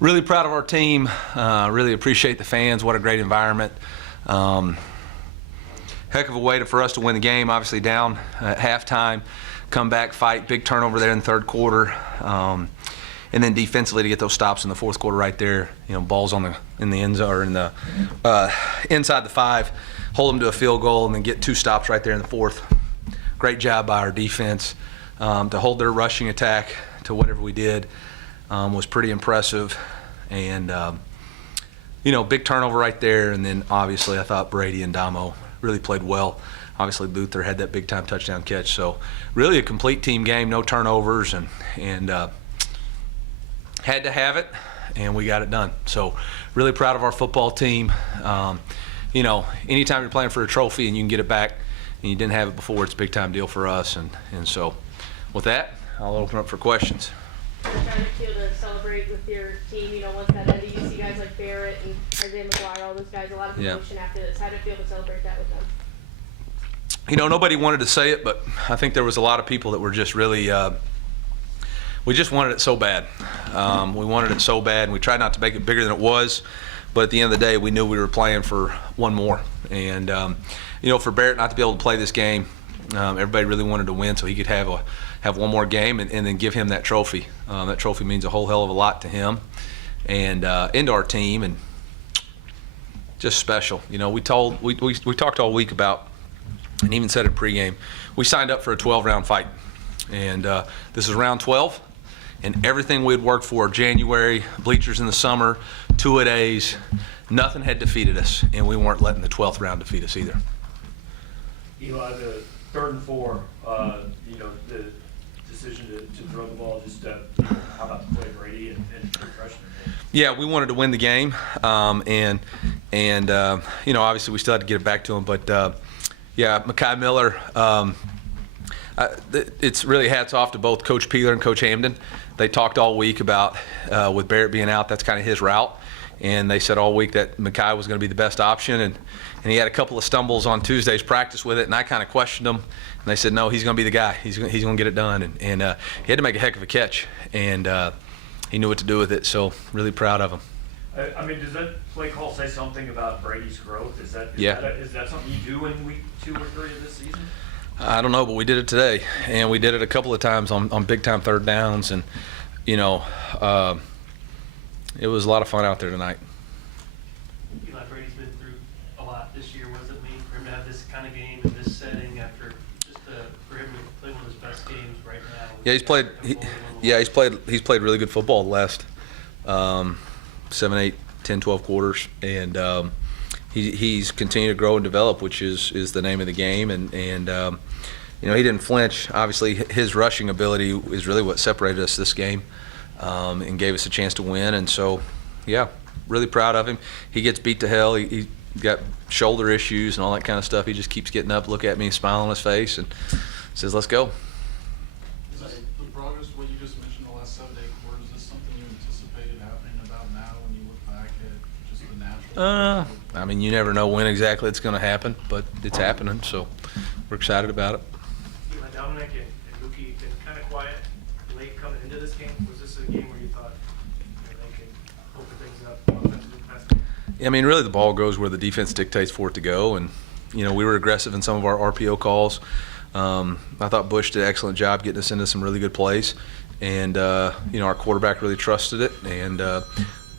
Really proud of our team. Really appreciate the fans. What a great environment. Heck of a way for us to win the game. Obviously down at halftime, come back, fight, big turnover there in the third quarter, and then defensively to get those stops in the fourth quarter right there. You know, balls in the end zone or in the inside the 5, hold them to a field goal, and then get 2 stops right there in the fourth. Great job by our defense to hold their rushing attack to whatever we did. Was pretty impressive, and you know, big turnover right there. And then obviously I thought Brady and Damo really played well. Obviously Luther had that big time touchdown catch, so really a complete team game, no turnovers, and had to have it, and we got it done. So really proud of our football team. You know, anytime you're playing for a trophy and you can get it back and you didn't have it before, it's a big time deal for us. And so with that, I'll open up for questions. How did it feel to celebrate with your team? You know, once that ended, you see guys like Barrett and Isaiah McGuire, all those guys, a lot of emotion after this. How did it feel to celebrate that with them? You know, nobody wanted to say it, but I think there was a lot of people that were just really, we just wanted it so bad. We wanted it so bad, and we tried not to make it bigger than it was. But at the end of the day, we knew we were playing for one more. And, you know, for Barrett not to be able to play this game, everybody really wanted to win so he could have one more game and then give him that trophy. That trophy means a whole hell of a lot to him and to our team, and just special. You know, we talked all week about, and even said in pregame, we signed up for a 12-round fight. And this is round 12, and everything we had worked for, January, bleachers in the summer, 2-a-days, nothing had defeated us, and we weren't letting the 12th round defeat us either. Eli, the 3rd and 4, you know, the decision to throw the ball, just how about to play Brady and freshman? Yeah, we wanted to win the game, and you know, obviously we still had to get it back to him, but yeah, Mekhi Miller, it's really hats off to both Coach Peeler and Coach Hamden. They talked all week about with Barrett being out, that's kind of his route. And they said all week that Mekhi was going to be the best option. And he had a couple of stumbles on Tuesday's practice with it, and I kind of questioned him. And they said, no, he's going to be the guy. He's going to get it done. And he had to make a heck of a catch. And he knew what to do with it, so really proud of him. I mean, does that play call say something about Brady's growth? Is that something you do in week 2 or 3 of this season? I don't know, but we did it today, and we did it a couple of times on big-time 3rd downs, and, you know, it was a lot of fun out there tonight. Eli, Brady's been through a lot this year. What does it mean for him to have this kind of game in this setting after just for him to play one of his best games right now? Yeah, he's played really good football the last 7, 8, 10, 12 quarters, and he's continued to grow and develop, which is the name of the game. And you know, he didn't flinch. Obviously, his rushing ability is really what separated us this game, and gave us a chance to win. And so, yeah, really proud of him. He gets beat to hell. He got shoulder issues and all that kind of stuff. He just keeps getting up, look at me, smile on his face, and says, "Let's go." Is that the progress, what you just mentioned the last 7 to 8 quarters, is this something you anticipated happening about now when you look back at just the natural? I mean, you never know when exactly it's going to happen, but it's happening, so we're excited about it. Eli, Dominic and Mookie been kind of quiet late coming into this game. Was this a game where you thought they could open things up offensively past? Yeah, I mean, really the ball goes where the defense dictates for it to go, and you know, we were aggressive in some of our RPO calls. I thought Bush did an excellent job getting us into some really good plays, and you know, our quarterback really trusted it. And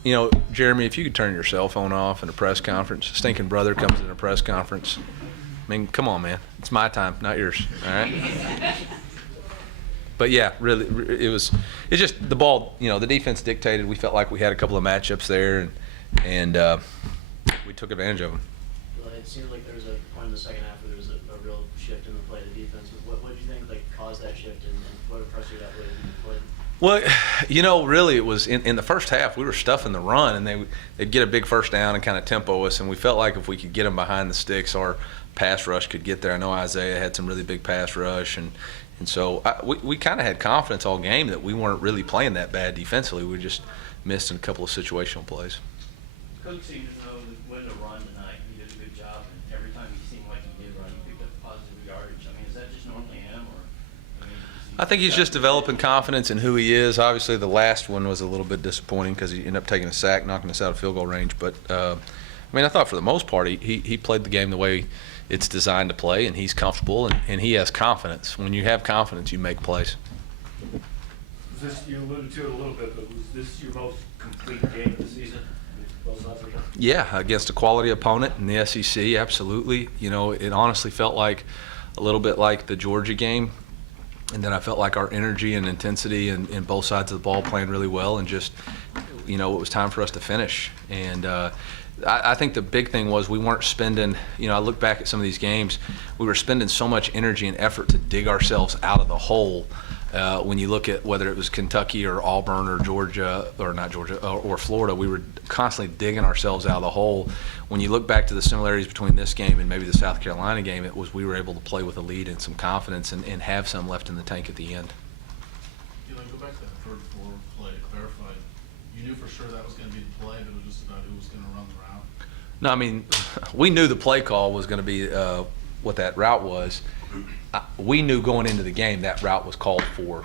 you know, Jeremy, if you could turn your cell phone off in a press conference, stinking brother comes in a press conference. I mean, come on, man. It's my time, not yours, all right? But, yeah, really, it's just the ball, you know, the defense dictated. We felt like we had a couple of matchups there, and we took advantage of them. Well, it seemed like there was a point in the second half where there was a real shift in the play of the defense. What do you think caused that shift, and what impressed you that way in the play? Well, you know, really it was in the first half we were stuffing the run, and they'd get a big first down and kind of tempo us, and we felt like if we could get them behind the sticks, our pass rush could get there. I know Isaiah had some really big pass rush, and so we kind of had confidence all game that we weren't really playing that bad defensively. We just missed in a couple of situational plays. Coach seemed to know when to run tonight. He did a good job, and every time he seemed like he did run, he picked up positive yardage. I mean, is that just normally him, or? I mean, I think he's just developing confidence in who he is. Obviously, the last one was a little bit disappointing because he ended up taking a sack, knocking us out of field goal range. But, I mean, I thought for the most part he played the game the way it's designed to play, and he's comfortable, and he has confidence. When you have confidence, you make plays. Was this, you alluded to it a little bit, but was this your most complete game of the season? Both sides of it? Yeah, against a quality opponent in the SEC, absolutely. You know, it honestly felt like a little bit like the Georgia game. And then I felt like our energy and intensity in both sides of the ball playing really well, and just, you know, it was time for us to finish. And I think the big thing was we weren't spending, you know, I look back at some of these games, we were spending so much energy and effort to dig ourselves out of the hole. When you look at whether it was Kentucky or Auburn or Georgia, or not Georgia, or Florida, we were constantly digging ourselves out of the hole. When you look back to the similarities between this game and maybe the South Carolina game, it was we were able to play with a lead and some confidence and have some left in the tank at the end. Eli, go back to that third four play to clarify. You knew for sure that was going to be the play, but it was just about who was going to run the route. No, I mean, we knew the play call was going to be what that route was. We knew going into the game that route was called for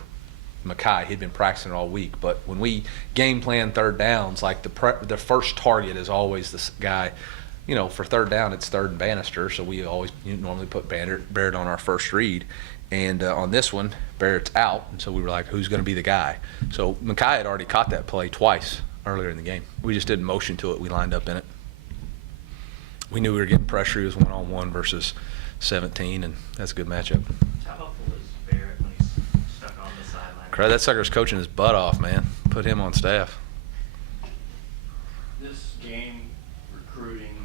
Mackay. He'd been practicing it all week. But when we game plan third downs, like the first target is always this guy. You know, for third down, it's third and Bannister, so we always normally put Barrett on our first read. And on this one, Barrett's out, and so we were like, who's going to be the guy? So Mackay had already caught that play twice earlier in the game. We just didn't motion to it. We lined up in it. We knew we were getting pressure. He was one-on-one versus 17, and that's a good matchup. How helpful is Barrett when he's stuck on the sideline? Crap, that sucker's coaching his butt off, man. Put him on staff. This game, recruiting,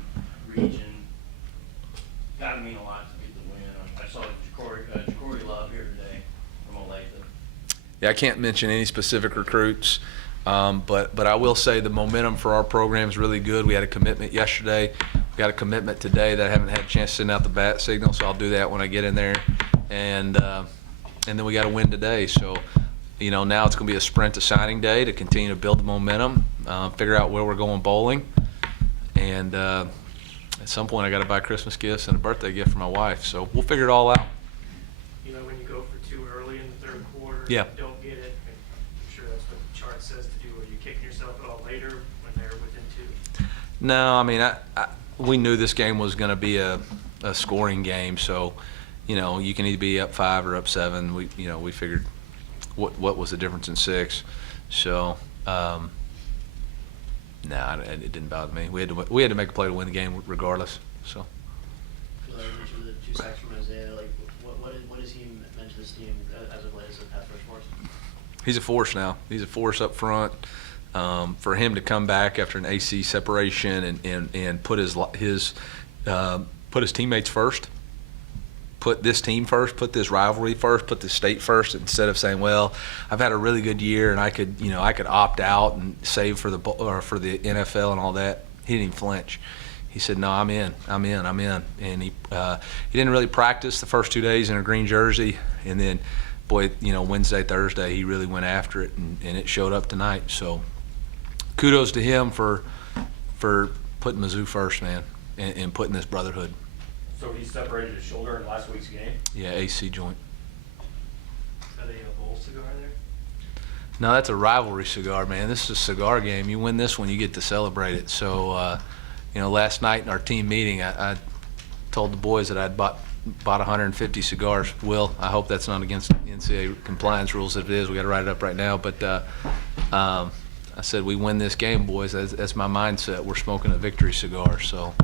region, gotta mean a lot to get the win. I saw Jacory Love here today from Olathe. Yeah, I can't mention any specific recruits, but I will say the momentum for our program is really good. We had a commitment yesterday. We got a commitment today that I haven't had a chance to send out the bat signal, so I'll do that when I get in there. And then we got to win today. So, you know, now it's going to be a sprint to signing day to continue to build the momentum, figure out where we're going bowling, and at some point I got to buy Christmas gifts and a birthday gift for my wife. So we'll figure it all out. You know, when you go for too early in the third quarter, Yeah. you don't get it. I'm sure that's what the chart says to do. Are you kicking yourself at all later when they're within two? No, I mean, we knew this game was going to be a scoring game, so, you know, you can either be up 5 or up 7. We figured what was the difference in 6. So, it didn't bother me. We had to make a play to win the game regardless. So. You mentioned the 2 sacks from Isaiah. Like, what has he meant to this team as of late as a pass rush force? He's a force now. He's a force up front. For him to come back after an AC separation and put his teammates first, put this team first, put this rivalry first, put this state first, instead of saying, well, I've had a really good year and I could opt out and save for the NFL and all that. He didn't even flinch. He said, no, I'm in. And he didn't really practice the first 2 days in a green jersey, and then Wednesday, Thursday, he really went after it, and it showed up tonight. So kudos to him for putting Mizzou first, man, and putting this brotherhood. So he separated his shoulder in last week's game? Yeah, AC joint. Is that a bowl cigar there? No, that's a rivalry cigar, man. This is a cigar game. You win this one, you get to celebrate it. So, last night in our team meeting, I told the boys that I'd bought 150 cigars. Will, I hope that's not against NCAA compliance rules. If it is, we got to write it up right now. But I said, we win this game, boys. That's my mindset. We're smoking a victory cigar. So,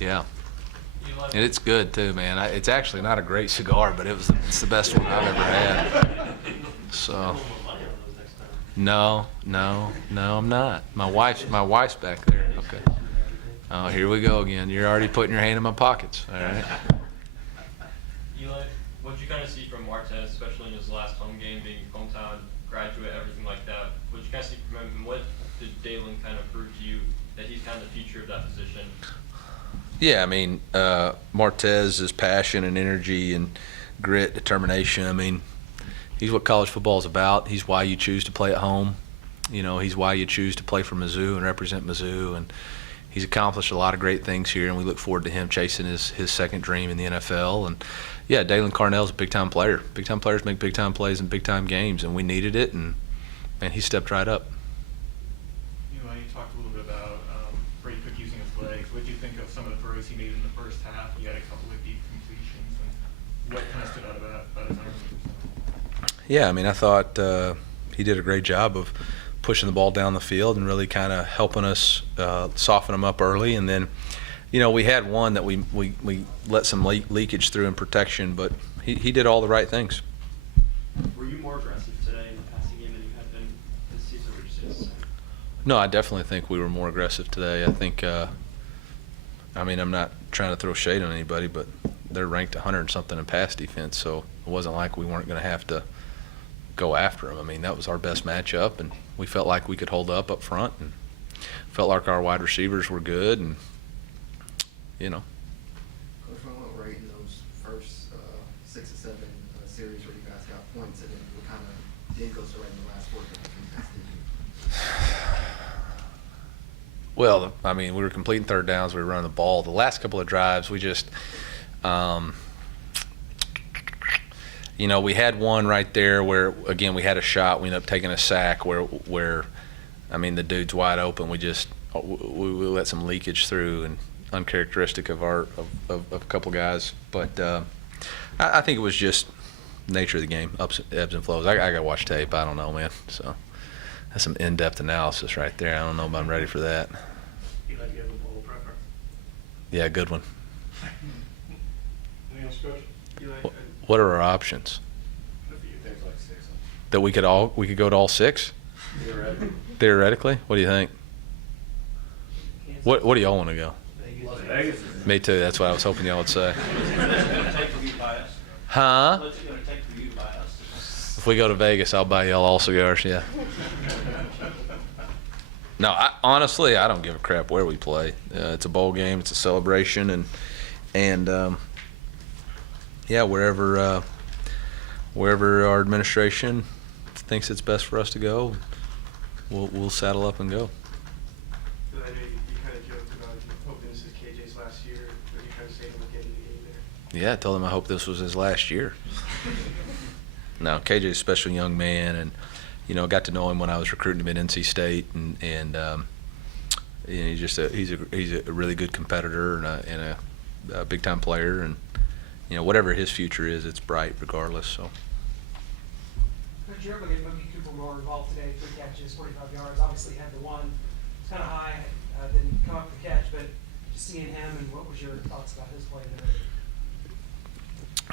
yeah. And it's good too, man. It's actually not a great cigar, but it's the best one I've ever had. So, no, I'm not. My wife's back there. Okay. Oh, here we go again. You're already putting your hand in my pockets. All right. Eli, what did you kind of see from Martez, especially in his last home game, being hometown graduate, everything like that? What did you kind of see from him, and what did Dalen kind of prove to you that he's kind of the future of that position? Yeah, I mean, Martez's passion and energy and grit, determination, I mean, he's what college football is about. He's why you choose to play at home. He's why you choose to play for Mizzou and represent Mizzou. And he's accomplished a lot of great things here, and we look forward to him chasing his second dream in the NFL. And yeah, Dalen Carnell's a big-time player. Big-time players make big-time plays in big-time games, and we needed it, and man, he stepped right up. You talked a little bit about Brady Cook using his legs. What did you think of some of the throws he made in the first half? He had a couple of deep completions, and what kind of stood out about his arm? Yeah, I mean, I thought he did a great job of pushing the ball down the field and really kind of helping us soften them up early. And then, we had one that we let some leakage through in protection, but he did all the right things. Were you more aggressive today in the passing game than you had been this season, or just the same? No, I definitely think we were more aggressive today. I think, I'm not trying to throw shade on anybody, but they're ranked 100 and something in pass defense, so it wasn't like we weren't going to have to go after them. I mean, that was our best matchup, and we felt like we could hold up front, and felt like our wide receivers were good, and Coach, what rate in those first 6 or 7 series where you guys got points, and then what kind of didn't go so right in the last 4 games? Well, I mean, we were completing third downs, we were running the ball. The last couple of drives, we just, we had one right there where, again, we had a shot. We ended up taking a sack where the dude's wide open. We let some leakage through, and uncharacteristic of of a couple guys. But I think it was just nature of the game, ebbs and flows. I got to watch tape. I don't know, man. So that's some in-depth analysis right there. I don't know if I'm ready for that. You like, you have a bowl preference? Yeah, good one. Anything else, Coach? You like, What are our options? Things like 6. That we could go to all 6? Theoretically. Theoretically? What do you think? What do y'all want to go? Las Vegas. Me too. That's what I was hoping y'all would say. Take for you to buy us. Huh? What's it gonna take for you to buy us? If we go to Vegas, I'll buy y'all all cigars, yeah. No, honestly, I don't give a crap where we play. It's a bowl game. It's a celebration, and wherever our administration thinks it's best for us to go, we'll saddle up and go. I know you kind of joked about hoping this is KJ's last year, but you kind of say him at the end of the game there. Yeah, I told him I hope this was his last year. No, KJ's a special young man, and got to know him when I was recruiting him at NC State, and he's a really good competitor and a big time player, and whatever his future is, it's bright regardless. So. Coach, you're able to get Mookie Cooper more involved today, 3 catches, 45 yards. Obviously, had the one. It's kind of high, didn't come up the catch, but just seeing him, and what was your thoughts about his play today?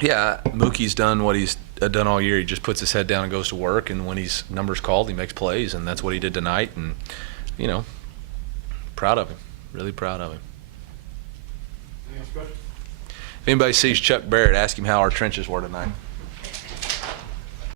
Yeah, Mookie's done what he's done all year. He just puts his head down and goes to work, and when he's numbers called, he makes plays, and that's what he did tonight. And proud of him, really proud of him. Anything else, Coach? If anybody sees Chuck Barrett, ask him how our trenches were tonight.